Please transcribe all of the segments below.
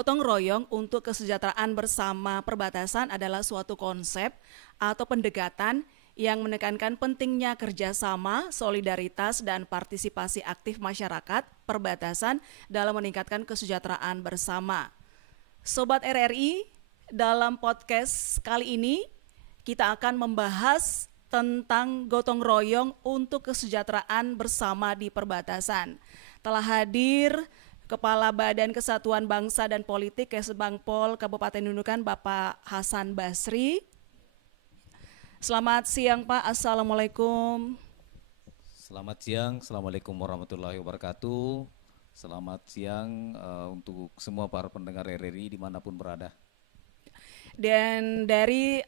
Gotong royong untuk kesejahteraan bersama perbatasan adalah suatu konsep atau pendekatan yang menekankan pentingnya kerjasama, solidaritas, dan partisipasi aktif masyarakat perbatasan dalam meningkatkan kesejahteraan bersama. Sobat RRI, dalam podcast kali ini kita akan membahas tentang gotong royong untuk kesejahteraan bersama di perbatasan. Telah hadir Kepala Badan Kesatuan Bangsa dan Politik Kesbangpol Kabupaten Nunukan, Bapak Hasan Basri. Selamat siang Pak, Assalamualaikum. Selamat siang, Assalamualaikum warahmatullahi wabarakatuh. Selamat siang untuk semua para pendengar RRI dimanapun berada. Dan dari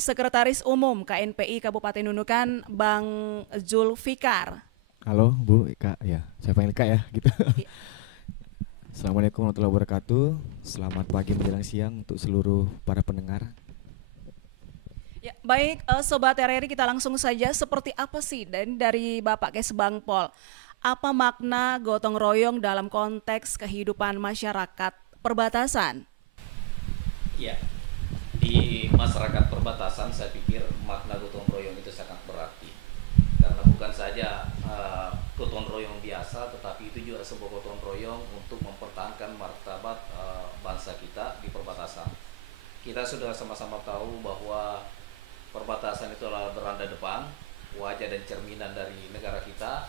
Sekretaris Umum KNPI Kabupaten Nunukan, Bang Zulfikar. Halo Bu Ika, ya saya panggil Ika ya gitu. Assalamualaikum warahmatullahi wabarakatuh. Selamat pagi menjelang siang untuk seluruh para pendengar. Ya, baik Sobat RRI, kita langsung saja. Seperti apa sih dari Bapak Kesbangpol, apa makna gotong royong dalam konteks kehidupan masyarakat perbatasan? Ya, di masyarakat perbatasan saya pikir makna gotong royong itu sangat berarti. Karena bukan saja gotong royong biasa, tetapi itu juga sebuah gotong royong untuk mempertahankan martabat bangsa kita di perbatasan. Kita sudah sama-sama tahu bahwa perbatasan itu adalah beranda depan, wajah dan cerminan dari negara kita.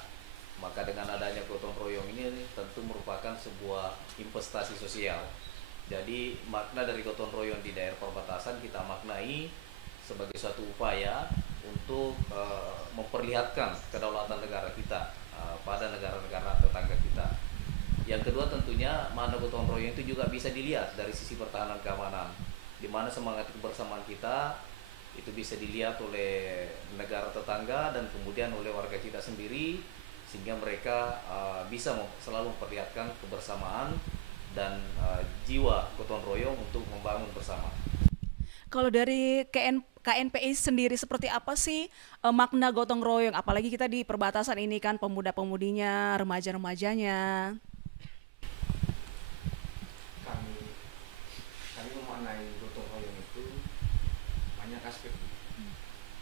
Maka dengan adanya gotong royong ini tentu merupakan sebuah investasi sosial. Jadi makna dari gotong royong di daerah perbatasan kita maknai sebagai suatu upaya untuk memperlihatkan kedaulatan negara kita pada negara-negara tetangga kita. Yang kedua tentunya makna gotong royong itu juga bisa dilihat dari sisi pertahanan keamanan, di mana semangat kebersamaan kita itu bisa dilihat oleh negara tetangga dan kemudian oleh warga kita sendiri, sehingga mereka bisa selalu memperlihatkan kebersamaan dan jiwa gotong royong untuk membangun bersama. Kalau dari KNPI sendiri, seperti apa sih makna gotong royong? Apalagi kita di perbatasan ini kan, pemuda-pemudinya, remaja-remajanya. Kami memaknai gotong royong itu banyak aspek.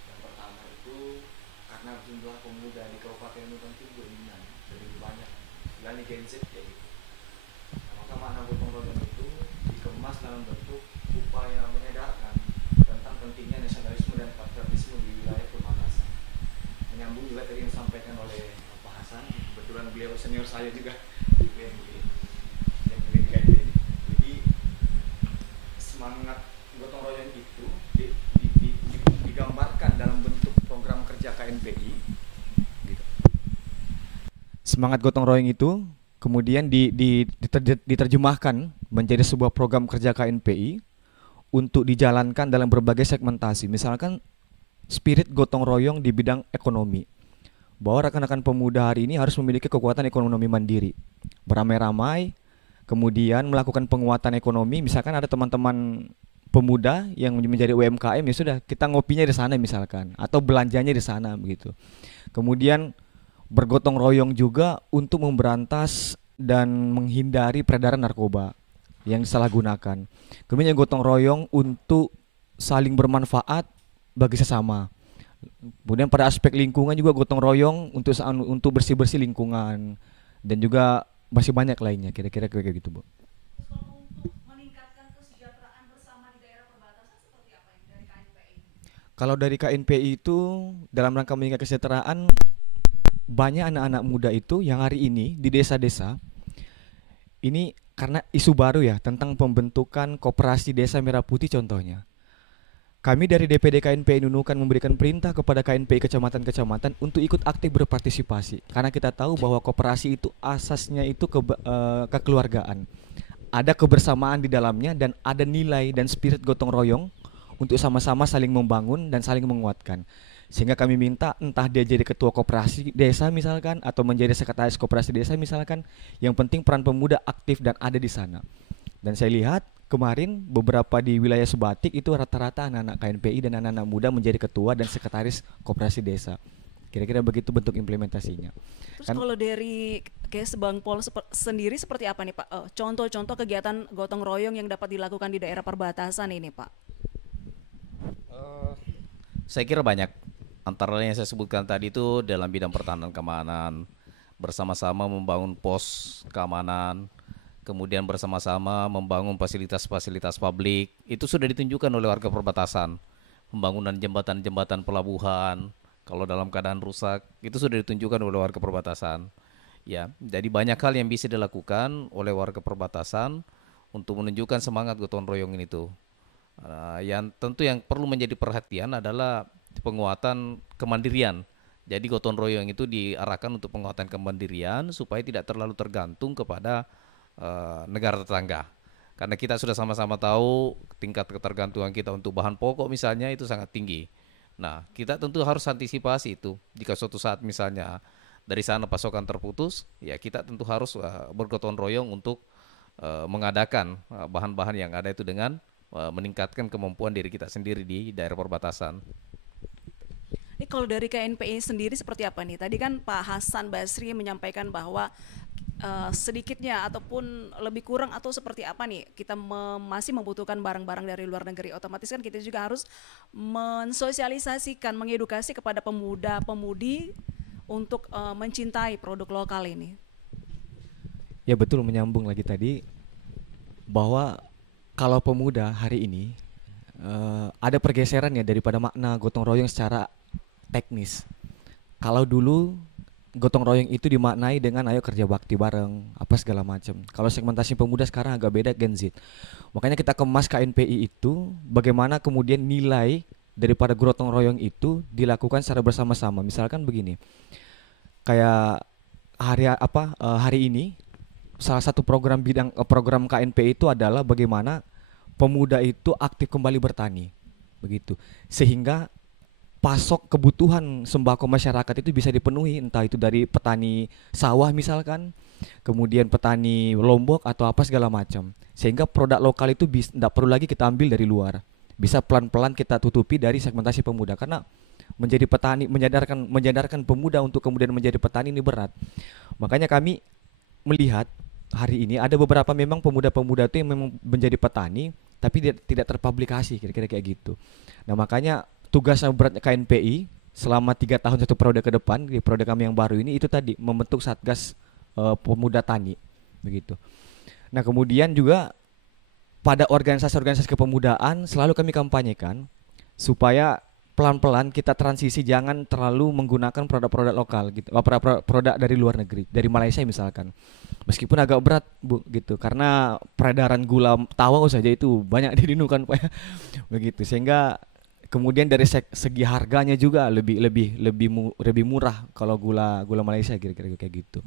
Yang pertama itu karena jumlah pemuda di Kabupaten Nunukan itu dominan, lebih banyak dibanding Gen Z ya gitu. Maka makna gotong royong itu dikemas dalam bentuk upaya menyadarkan tentang pentingnya nasionalisme dan patriotisme di wilayah perbatasan. Menyambung juga tadi yang disampaikan oleh Pak Hasan, kebetulan beliau senior saya juga di BNI yang di KNPI. Jadi semangat gotong royong itu digambarkan dalam bentuk program kerja KNPI. Gitu. Semangat gotong royong itu kemudian diterjemahkan menjadi sebuah program kerja KNPI untuk dijalankan dalam berbagai segmentasi. Misalkan spirit gotong royong di bidang ekonomi, bahwa rekan-rekan pemuda hari ini harus memiliki kekuatan ekonomi mandiri, beramai-ramai, kemudian melakukan penguatan ekonomi. Misalkan ada teman-teman pemuda yang menjadi UMKM, ya sudah, kita ngopinya di sana misalkan, atau belanjanya di sana begitu. Kemudian bergotong royong juga untuk memberantas dan menghindari peredaran narkoba yang disalahgunakan. Kemudian gotong royong untuk saling bermanfaat bagi sesama. Kemudian pada aspek lingkungan juga gotong royong untuk bersih-bersih lingkungan, dan juga masih banyak lainnya, kira-kira kayak gitu, Bu. Untuk meningkatkan kesejahteraan bersama di daerah perbatasan seperti apa yang dari KNPI? Kalau dari KNPI itu dalam rangka meningkatkan kesejahteraan, banyak anak-anak muda itu yang hari ini di desa-desa ini, karena isu baru ya tentang pembentukan koperasi desa Merah Putih contohnya. Kami dari DPD KNPI Nunukan memberikan perintah kepada KNPI kecamatan-kecamatan untuk ikut aktif berpartisipasi, karena kita tahu bahwa koperasi itu asasnya itu kekeluargaan. Ada kebersamaan di dalamnya dan ada nilai dan spirit gotong royong untuk sama-sama saling membangun dan saling menguatkan. Sehingga kami minta entah dia jadi ketua koperasi desa misalkan, atau menjadi sekretaris koperasi desa misalkan, yang penting peran pemuda aktif dan ada di sana. Dan saya lihat kemarin beberapa di wilayah Sebatik itu rata-rata anak-anak KNPI dan anak-anak muda menjadi ketua dan sekretaris koperasi desa. Kira-kira begitu bentuk implementasinya. Terus Kan kalau dari Kesbangpol sendiri seperti apa nih Pak? Contoh-contoh kegiatan gotong royong yang dapat dilakukan di daerah perbatasan ini Pak? Saya kira banyak. Antara lain yang saya sebutkan tadi itu dalam bidang pertahanan keamanan, bersama-sama membangun pos keamanan, kemudian bersama-sama membangun fasilitas-fasilitas publik. Itu sudah ditunjukkan oleh warga perbatasan. Pembangunan jembatan-jembatan pelabuhan, kalau dalam keadaan rusak, itu sudah ditunjukkan oleh warga perbatasan. Ya, jadi banyak hal yang bisa dilakukan oleh warga perbatasan untuk menunjukkan semangat gotong royong ini tuh. Yang tentu yang perlu menjadi perhatian adalah penguatan kemandirian. Jadi gotong royong itu diarahkan untuk penguatan kemandirian supaya tidak terlalu tergantung kepada negara tetangga. Karena kita sudah sama-sama tahu tingkat ketergantungan kita untuk bahan pokok misalnya itu sangat tinggi. Nah, kita tentu harus antisipasi itu. Jika suatu saat misalnya dari sana pasokan terputus, ya kita tentu harus bergotong royong untuk mengadakan bahan-bahan yang ada itu dengan meningkatkan kemampuan diri kita sendiri di daerah perbatasan. Ini kalau dari KNPI sendiri seperti apa nih? Tadi kan Pak Hasan Basri menyampaikan bahwa sedikitnya ataupun lebih kurang atau seperti apa nih kita masih membutuhkan barang-barang dari luar negeri. Otomatis kan kita juga harus mensosialisasikan, mengedukasi kepada pemuda-pemudi untuk mencintai produk lokal ini. ya betul, menyambung lagi tadi bahwa kalau pemuda hari ini ada pergeseran ya daripada makna gotong royong secara teknis. Kalau dulu gotong royong itu dimaknai dengan ayo kerja bakti bareng, apa segala macam. Kalau segmentasi pemuda sekarang agak beda, Gen Z. Makanya kita kemas KNPI itu bagaimana kemudian nilai daripada gotong royong itu dilakukan secara bersama-sama. Misalkan begini, kayak hari ini salah satu program KNPI itu adalah bagaimana pemuda itu aktif kembali bertani, begitu. Sehingga pasok kebutuhan sembako masyarakat itu bisa dipenuhi, entah itu dari petani sawah misalkan, kemudian petani lombok atau apa segala macam. Sehingga produk lokal itu tidak perlu lagi kita ambil dari luar. Bisa pelan-pelan kita tutupi dari segmentasi pemuda, karena menjadi petani, menyadarkan pemuda untuk kemudian menjadi petani ini berat. Makanya kami melihat hari ini ada beberapa memang pemuda-pemuda itu yang memang menjadi petani tapi tidak terpublikasi, kira-kira kayak gitu. Nah, makanya tugas yang beratnya KNPI selama 3 tahun 1 periode ke depan di periode kami yang baru ini itu tadi membentuk Satgas Pemuda Tani, begitu. Nah, kemudian juga pada organisasi-organisasi kepemudaan selalu kami kampanyekan supaya pelan-pelan kita transisi, jangan terlalu menggunakan produk-produk lokal gitu, produk dari luar negeri, dari Malaysia misalkan. Meskipun agak berat, Bu, gitu, karena peredaran gula tawau saja itu banyak dirindukan, Pak. Begitu. Sehingga kemudian dari segi harganya juga lebih murah kalau gula Malaysia, kira-kira kayak gitu.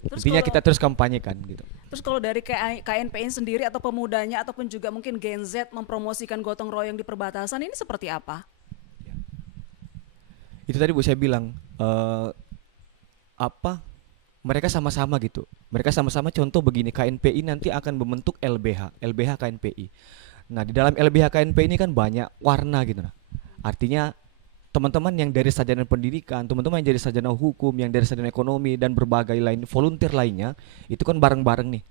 Terus Intinya kalau, kita terus kampanyekan gitu. Terus kalau dari KNPI sendiri atau pemudanya ataupun juga mungkin Gen Z mempromosikan gotong royong di perbatasan ini seperti apa? Itu tadi Bu saya bilang mereka sama-sama gitu. Mereka sama-sama, contoh begini, KNPI nanti akan membentuk LBH KNPI. Nah, di dalam LBH KNPI ini kan banyak warna gitu. Nah, artinya teman-teman yang dari sarjana pendidikan, teman-teman yang dari sarjana hukum, yang dari sarjana ekonomi dan berbagai lain volunteer lainnya, itu kan bareng-bareng nih,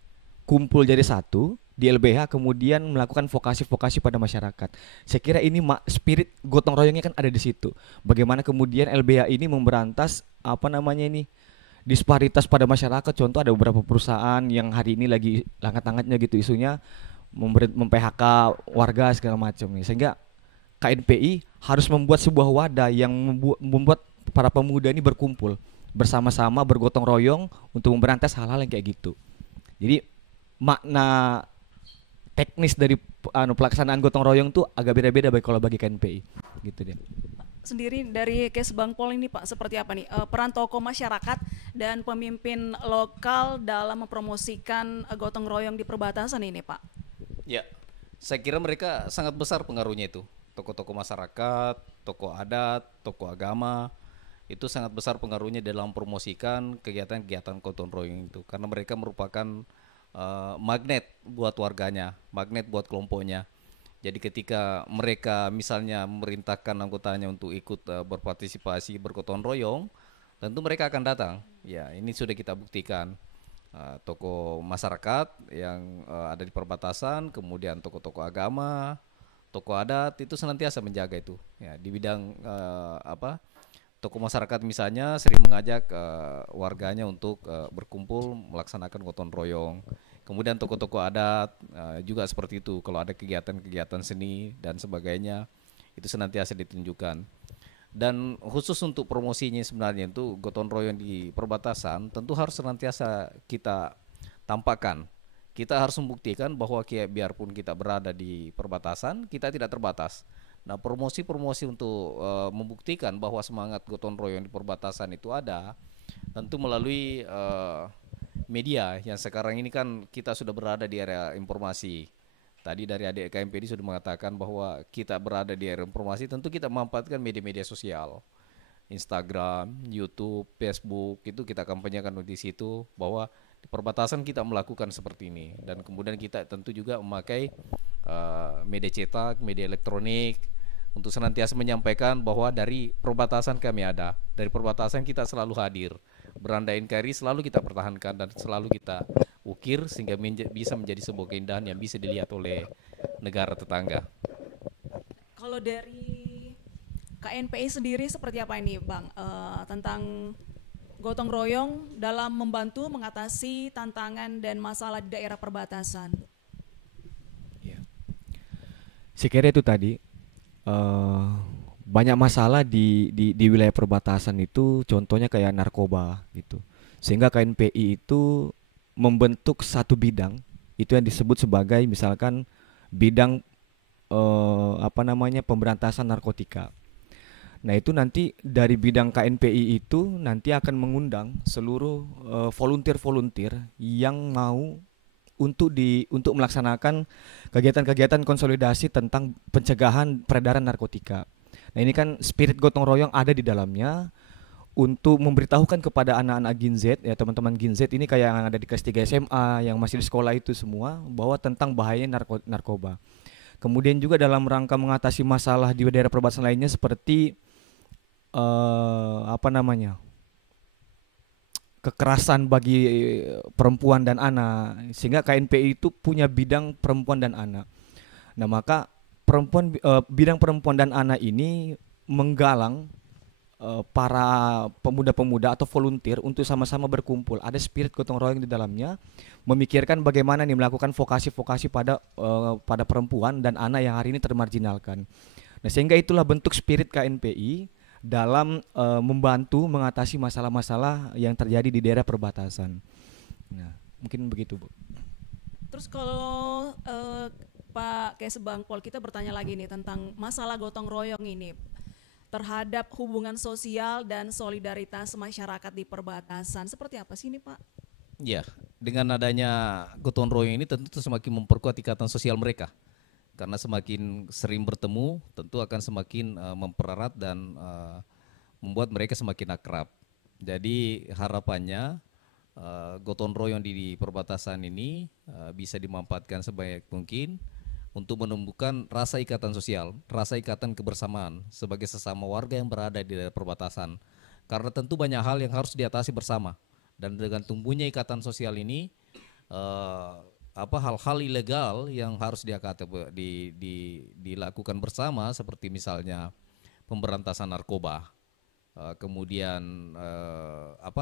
kumpul jadi satu di LBH, kemudian melakukan vokasi-vokasi pada masyarakat. Saya kira ini spirit gotong royongnya kan ada di situ. Bagaimana kemudian LBH ini memberantas disparitas pada masyarakat. Contoh ada beberapa perusahaan yang hari ini lagi hangat-hangatnya gitu isunya mem-PHK warga segala macam nih. Sehingga KNPI harus membuat sebuah wadah yang membuat para pemuda ini berkumpul bersama-sama, bergotong royong untuk memberantas hal-hal yang kayak gitu. Jadi makna teknis dari pelaksanaan gotong royong tuh agak beda-beda bagi KNPI gitu deh. Sendiri dari Kesbangpol ini Pak, seperti apa nih peran tokoh masyarakat dan pemimpin lokal dalam mempromosikan gotong royong di perbatasan ini Pak? Ya, saya kira mereka sangat besar pengaruhnya itu. Tokoh-tokoh masyarakat, tokoh adat, tokoh agama, itu sangat besar pengaruhnya dalam mempromosikan kegiatan-kegiatan gotong royong itu. Karena mereka merupakan magnet buat warganya, magnet buat kelompoknya. Jadi ketika mereka misalnya memerintahkan anggotanya untuk ikut berpartisipasi bergotong royong, tentu mereka akan datang. Ya, ini sudah kita buktikan. Tokoh masyarakat yang ada di perbatasan, kemudian tokoh-tokoh agama, tokoh adat itu senantiasa menjaga itu. Ya, di bidang tokoh masyarakat misalnya sering mengajak warganya untuk berkumpul melaksanakan gotong royong. Kemudian tokoh-tokoh adat juga seperti itu. Kalau ada kegiatan-kegiatan seni dan sebagainya, itu senantiasa ditunjukkan. Dan khusus untuk promosinya sebenarnya itu gotong royong di perbatasan tentu harus senantiasa kita tampakkan. Kita harus membuktikan bahwa biarpun kita berada di perbatasan, kita tidak terbatas. Nah, promosi-promosi untuk membuktikan bahwa semangat gotong royong di perbatasan itu ada, tentu melalui media yang sekarang ini kan kita sudah berada di era informasi. Tadi dari adik KMPD sudah mengatakan bahwa kita berada di era informasi, tentu kita memanfaatkan media-media sosial. Instagram, YouTube, Facebook, itu kita kampanyekan di situ bahwa di perbatasan kita melakukan seperti ini. Dan kemudian kita tentu juga memakai media cetak, media elektronik, untuk senantiasa menyampaikan bahwa dari perbatasan kami ada, dari perbatasan kita selalu hadir. Beranda NKRI selalu kita pertahankan dan selalu kita ukir sehingga bisa menjadi sebuah keindahan yang bisa dilihat oleh negara tetangga. Kalau dari KNPI sendiri seperti apa ini Bang, tentang gotong royong dalam membantu mengatasi tantangan dan masalah di daerah perbatasan? Ya. Saya kira itu tadi banyak masalah di wilayah perbatasan itu, contohnya kayak narkoba gitu. Sehingga KNPI itu membentuk satu bidang itu yang disebut sebagai misalkan bidang pemberantasan narkotika. Nah, itu nanti dari bidang KNPI itu nanti akan mengundang seluruh volunteer-volunteer yang mau untuk melaksanakan kegiatan-kegiatan konsolidasi tentang pencegahan peredaran narkotika. Nah, ini kan spirit gotong royong ada di dalamnya untuk memberitahukan kepada anak-anak Ginzet, ya teman-teman Ginzet ini kayak yang ada di kelas 3 SMA, yang masih di sekolah itu semua, bahwa tentang bahayanya narkoba. Kemudian juga dalam rangka mengatasi masalah di daerah perbatasan lainnya seperti kekerasan bagi perempuan dan anak, sehingga KNPI itu punya bidang perempuan dan anak. Nah, maka bidang perempuan dan anak ini menggalang para pemuda-pemuda atau volunteer untuk sama-sama berkumpul. Ada spirit gotong royong di dalamnya, memikirkan bagaimana nih melakukan vokasi-vokasi pada perempuan dan anak yang hari ini termarginalkan. Nah, sehingga itulah bentuk spirit KNPI dalam membantu mengatasi masalah-masalah yang terjadi di daerah perbatasan. Nah, mungkin begitu, Bu. Terus kalau Pak Kesbangpol, kita bertanya lagi nih tentang masalah gotong royong ini terhadap hubungan sosial dan solidaritas masyarakat di perbatasan. Seperti apa sih ini, Pak? Ya, dengan adanya gotong royong ini tentu semakin memperkuat ikatan sosial mereka. Karena semakin sering bertemu, tentu akan semakin mempererat dan membuat mereka semakin akrab. Jadi harapannya gotong royong di perbatasan ini bisa dimanfaatkan sebanyak mungkin untuk menumbuhkan rasa ikatan sosial, rasa ikatan kebersamaan sebagai sesama warga yang berada di daerah perbatasan. Karena tentu banyak hal yang harus diatasi bersama. Dan dengan tumbuhnya ikatan sosial ini, hal-hal ilegal yang harus dilakukan bersama, seperti misalnya pemberantasan narkoba, kemudian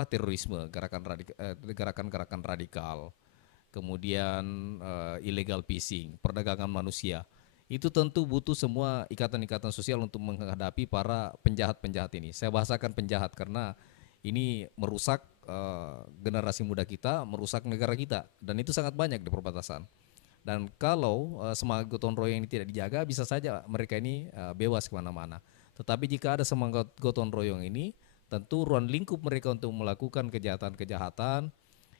terorisme, gerakan-gerakan radikal, kemudian illegal fishing, perdagangan manusia. Itu tentu butuh semua ikatan-ikatan sosial untuk menghadapi para penjahat-penjahat ini. Saya bahasakan penjahat karena ini merusak generasi muda kita, merusak negara kita, dan itu sangat banyak di perbatasan. Dan kalau semangat gotong royong ini tidak dijaga, bisa saja mereka ini bebas kemana-mana. Tetapi jika ada semangat gotong royong ini, tentu ruang lingkup mereka untuk melakukan kejahatan-kejahatan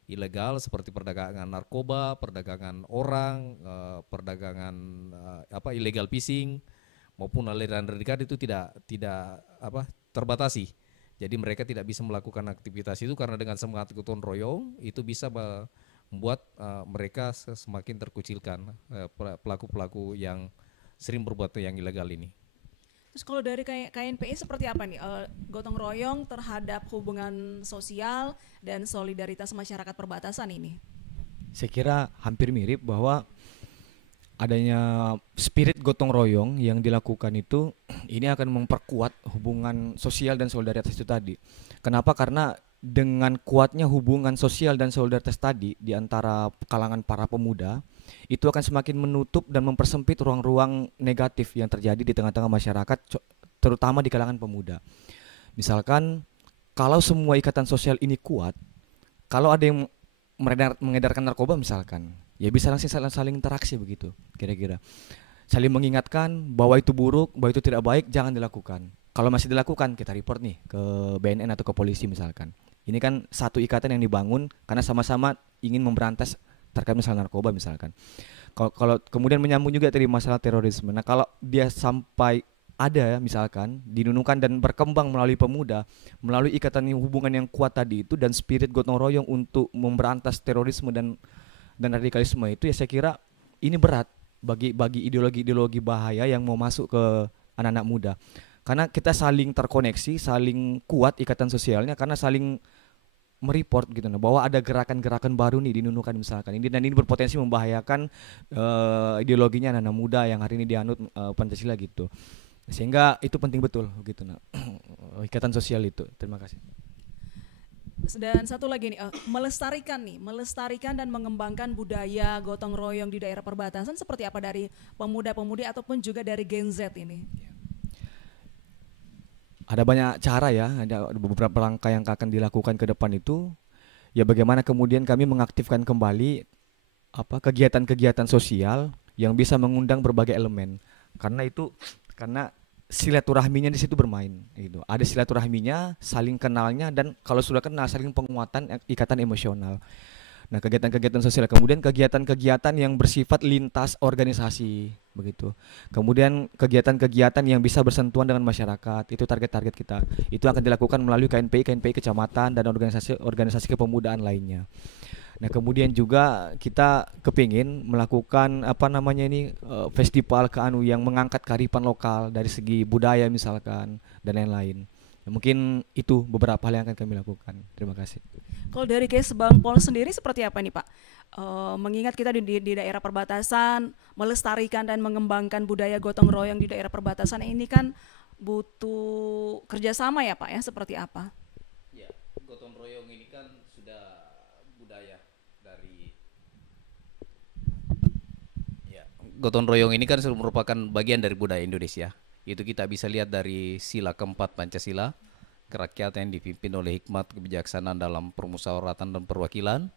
ilegal seperti perdagangan narkoba, perdagangan orang, perdagangan illegal fishing maupun aliran radikal itu tidak terbatasi. Jadi mereka tidak bisa melakukan aktivitas itu karena dengan semangat gotong royong itu bisa membuat mereka semakin terkucilkan, pelaku-pelaku yang sering berbuat yang ilegal ini. Terus kalau dari KNPI seperti apa nih gotong royong terhadap hubungan sosial dan solidaritas masyarakat perbatasan ini? Saya kira hampir mirip, bahwa adanya spirit gotong royong yang dilakukan itu ini akan memperkuat hubungan sosial dan solidaritas itu tadi. Kenapa? Karena dengan kuatnya hubungan sosial dan solidaritas tadi di antara kalangan para pemuda, itu akan semakin menutup dan mempersempit ruang-ruang negatif yang terjadi di tengah-tengah masyarakat, terutama di kalangan pemuda. Misalkan kalau semua ikatan sosial ini kuat, kalau ada yang mengedarkan narkoba misalkan, ya bisa langsung saling interaksi begitu, kira-kira. Saling mengingatkan bahwa itu buruk, bahwa itu tidak baik, jangan dilakukan. Kalau masih dilakukan, kita report nih ke BNN atau ke polisi misalkan. Ini kan satu ikatan yang dibangun karena sama-sama ingin memberantas terkait masalah narkoba misalkan. Kalau kemudian menyambung juga tadi masalah terorisme. Nah, kalau dia sampai ada misalkan dinunukkan dan berkembang melalui pemuda, melalui ikatan hubungan yang kuat tadi itu dan spirit gotong royong untuk memberantas terorisme dan radikalisme itu, ya saya kira ini berat bagi ideologi-ideologi bahaya yang mau masuk ke anak-anak muda. Karena kita saling terkoneksi, saling kuat ikatan sosialnya karena saling mereport gitu, nah, bahwa ada gerakan-gerakan baru nih dinunukan misalkan ini, dan ini berpotensi membahayakan ideologinya anak-anak muda yang hari ini dianut Pancasila gitu, sehingga itu penting betul gitu, nah, ikatan sosial itu. Terima kasih. Dan satu lagi nih, melestarikan dan mengembangkan budaya gotong royong di daerah perbatasan seperti apa dari pemuda-pemudi ataupun juga dari Gen Z ini? Ada banyak cara ya, ada beberapa langkah yang akan dilakukan ke depan itu. Ya bagaimana kemudian kami mengaktifkan kembali kegiatan-kegiatan sosial yang bisa mengundang berbagai elemen. Karena silaturahminya di situ bermain gitu. Ada silaturahminya, saling kenalnya, dan kalau sudah kenal saling penguatan ikatan emosional. Nah, kegiatan-kegiatan sosial, kemudian kegiatan-kegiatan yang bersifat lintas organisasi begitu. Kemudian kegiatan-kegiatan yang bisa bersentuhan dengan masyarakat, itu target-target kita. Itu akan dilakukan melalui KNPI kecamatan dan organisasi kepemudaan lainnya. Nah, kemudian juga kita kepingin melakukan festival yang mengangkat kearifan lokal dari segi budaya misalkan dan lain-lain. Ya, mungkin itu beberapa hal yang akan kami lakukan. Terima kasih. Kalau dari case Bang Pol sendiri seperti apa nih Pak? Mengingat kita di daerah perbatasan, melestarikan dan mengembangkan budaya gotong royong di daerah perbatasan ini kan butuh kerjasama ya Pak ya, seperti apa? Ya, gotong royong ini kan sudah budaya dari gotong royong ini kan sudah merupakan bagian dari budaya Indonesia. Itu kita bisa lihat dari sila keempat Pancasila, kerakyatan yang dipimpin oleh hikmat kebijaksanaan dalam permusyawaratan dan perwakilan.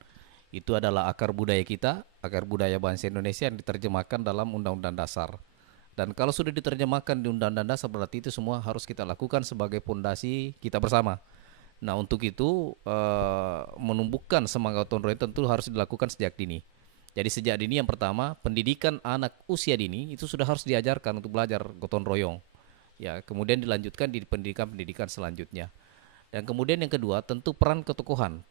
Itu adalah akar budaya kita, akar budaya bangsa Indonesia yang diterjemahkan dalam Undang-Undang Dasar. Dan kalau sudah diterjemahkan di Undang-Undang Dasar, berarti itu semua harus kita lakukan sebagai fondasi kita bersama. Nah, untuk itu menumbuhkan semangat gotong royong tentu harus dilakukan sejak dini. Jadi sejak dini yang pertama, pendidikan anak usia dini itu sudah harus diajarkan untuk belajar gotong royong. Ya, kemudian dilanjutkan di pendidikan-pendidikan selanjutnya. Dan kemudian yang kedua, tentu peran ketokohan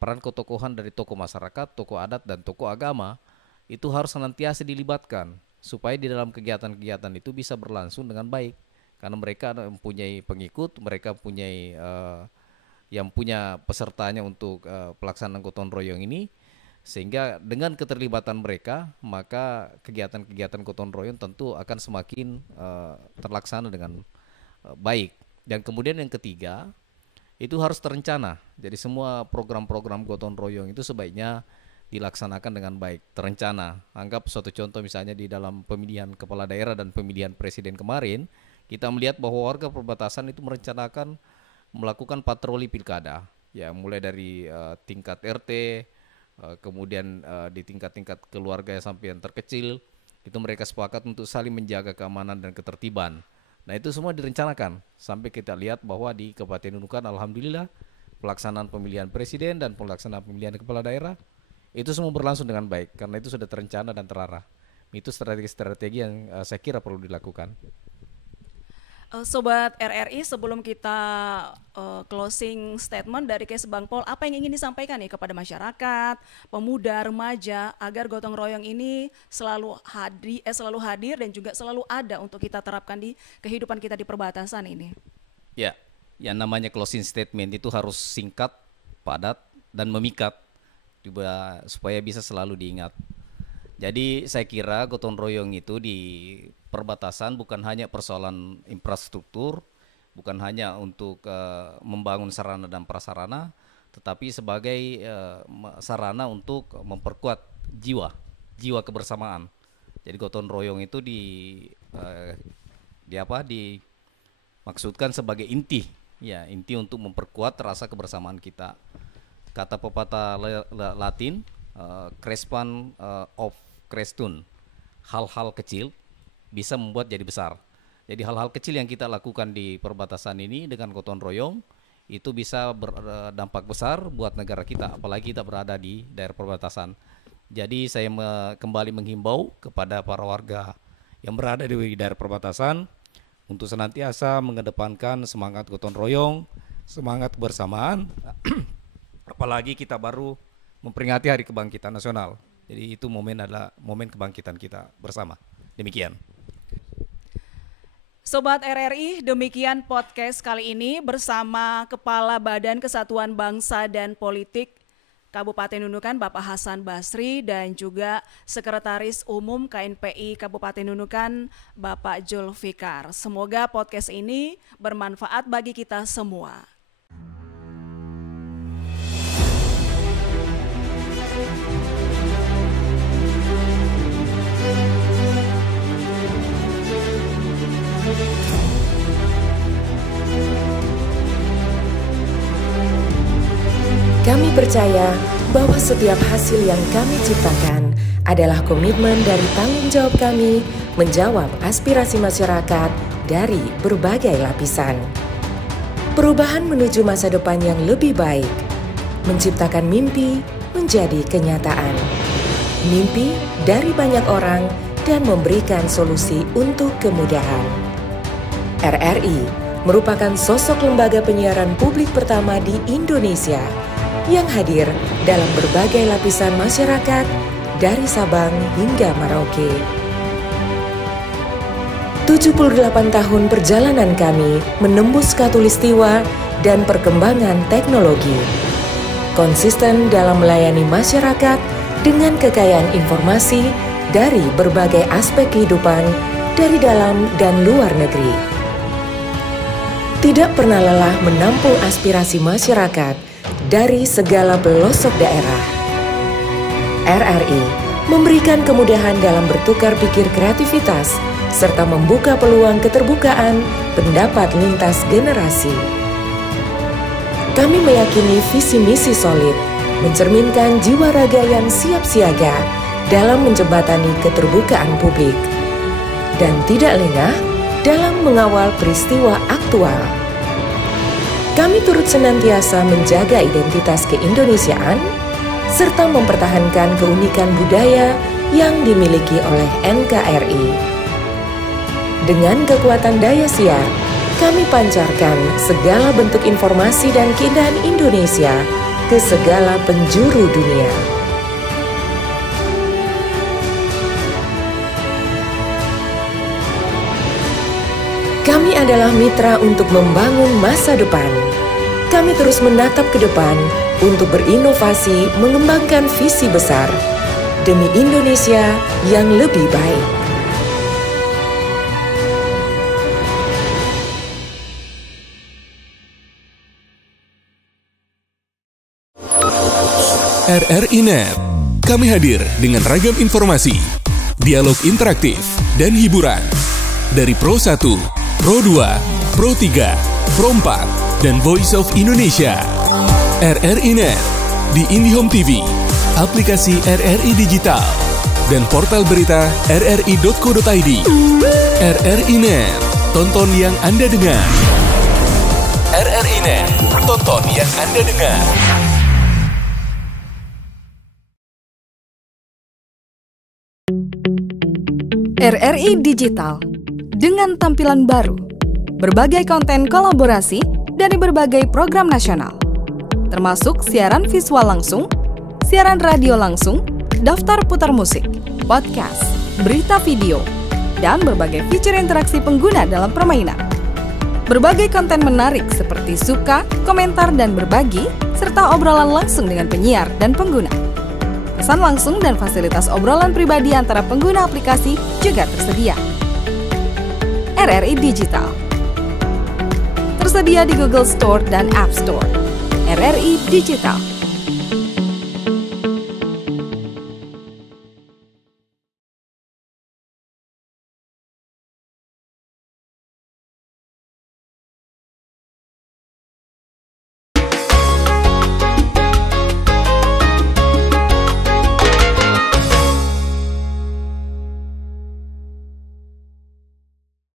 dari tokoh masyarakat, tokoh adat dan tokoh agama itu harus senantiasa dilibatkan supaya di dalam kegiatan-kegiatan itu bisa berlangsung dengan baik. Karena mereka mempunyai pengikut, mereka mempunyai yang punya pesertanya untuk pelaksanaan gotong royong ini. Sehingga dengan keterlibatan mereka, maka kegiatan-kegiatan gotong royong tentu akan semakin terlaksana dengan baik. Dan kemudian yang ketiga, itu harus terencana. Jadi semua program-program gotong royong itu sebaiknya dilaksanakan dengan baik, terencana. Anggap suatu contoh misalnya di dalam pemilihan kepala daerah dan pemilihan presiden kemarin, kita melihat bahwa warga perbatasan itu merencanakan melakukan patroli pilkada. Ya, mulai dari tingkat RT, kemudian di tingkat-tingkat keluarga yang sampai yang terkecil, itu mereka sepakat untuk saling menjaga keamanan dan ketertiban. Nah, itu semua direncanakan sampai kita lihat bahwa di Kabupaten Nunukan alhamdulillah pelaksanaan pemilihan presiden dan pelaksanaan pemilihan kepala daerah itu semua berlangsung dengan baik karena itu sudah terencana dan terarah. Itu strategi-strategi yang saya kira perlu dilakukan. Sobat RRI, sebelum kita closing statement dari Kes Bangpol, apa yang ingin disampaikan nih kepada masyarakat, pemuda, remaja, agar gotong royong ini selalu hadir dan juga selalu ada untuk kita terapkan di kehidupan kita di perbatasan ini? Ya, yang namanya closing statement itu harus singkat, padat, dan memikat, juga supaya bisa selalu diingat. Jadi saya kira gotong royong itu di perbatasan bukan hanya persoalan infrastruktur, bukan hanya untuk membangun sarana dan prasarana, tetapi sebagai sarana untuk memperkuat jiwa kebersamaan. Jadi gotong royong itu dimaksudkan sebagai inti untuk memperkuat rasa kebersamaan kita. Kata pepatah Latin, crespan of crestun, hal-hal kecil bisa membuat jadi besar. Jadi hal-hal kecil yang kita lakukan di perbatasan ini dengan gotong royong itu bisa berdampak besar buat negara kita, apalagi kita berada di daerah perbatasan. Jadi saya kembali menghimbau kepada para warga yang berada di daerah perbatasan untuk senantiasa mengedepankan semangat gotong royong, semangat kebersamaan, apalagi kita baru memperingati Hari Kebangkitan Nasional. Jadi itu adalah momen kebangkitan kita bersama. Demikian. Sobat RRI, demikian podcast kali ini bersama Kepala Badan Kesatuan Bangsa dan Politik Kabupaten Nunukan Bapak Hasan Basri dan juga Sekretaris Umum KNPI Kabupaten Nunukan Bapak Julfikar. Semoga podcast ini bermanfaat bagi kita semua. Kami percaya bahwa setiap hasil yang kami ciptakan adalah komitmen dari tanggung jawab kami menjawab aspirasi masyarakat dari berbagai lapisan. Perubahan menuju masa depan yang lebih baik, menciptakan mimpi menjadi kenyataan. Mimpi dari banyak orang dan memberikan solusi untuk kemudahan. RRI merupakan sosok lembaga penyiaran publik pertama di Indonesia yang hadir dalam berbagai lapisan masyarakat dari Sabang hingga Merauke. 78 tahun perjalanan kami menembus khatulistiwa dan perkembangan teknologi. Konsisten dalam melayani masyarakat dengan kekayaan informasi dari berbagai aspek kehidupan dari dalam dan luar negeri. Tidak pernah lelah menampung aspirasi masyarakat dari segala pelosok daerah. RRI memberikan kemudahan dalam bertukar pikir kreativitas serta membuka peluang keterbukaan pendapat lintas generasi. Kami meyakini visi misi solid mencerminkan jiwa raga yang siap siaga dalam menjembatani keterbukaan publik dan tidak lengah dalam mengawal peristiwa aktual. Kami turut senantiasa menjaga identitas keindonesiaan serta mempertahankan keunikan budaya yang dimiliki oleh NKRI. Dengan kekuatan daya siar, kami pancarkan segala bentuk informasi dan keindahan Indonesia ke segala penjuru dunia. Kami adalah mitra untuk membangun masa depan. Kami terus menatap ke depan untuk berinovasi mengembangkan visi besar demi Indonesia yang lebih baik. RRI Net. Kami hadir dengan ragam informasi, dialog interaktif, dan hiburan. Dari Pro 1, Pro 2, Pro 3, Pro 4, dan Voice of Indonesia. RRI Net di IndiHome TV, aplikasi RRI Digital, dan portal berita rri.co.id. RRI Net, tonton yang Anda dengar. RRI Net, tonton yang Anda dengar. RRI Digital dengan tampilan baru, berbagai konten kolaborasi dari berbagai program nasional, termasuk siaran visual langsung, siaran radio langsung, daftar putar musik, podcast, berita video, dan berbagai fitur interaksi pengguna dalam permainan. Berbagai konten menarik seperti suka, komentar, dan berbagi, serta obrolan langsung dengan penyiar dan pengguna. Pesan langsung dan fasilitas obrolan pribadi antara pengguna aplikasi juga tersedia. RRI Digital tersedia di Google Store dan App Store. RRI Digital.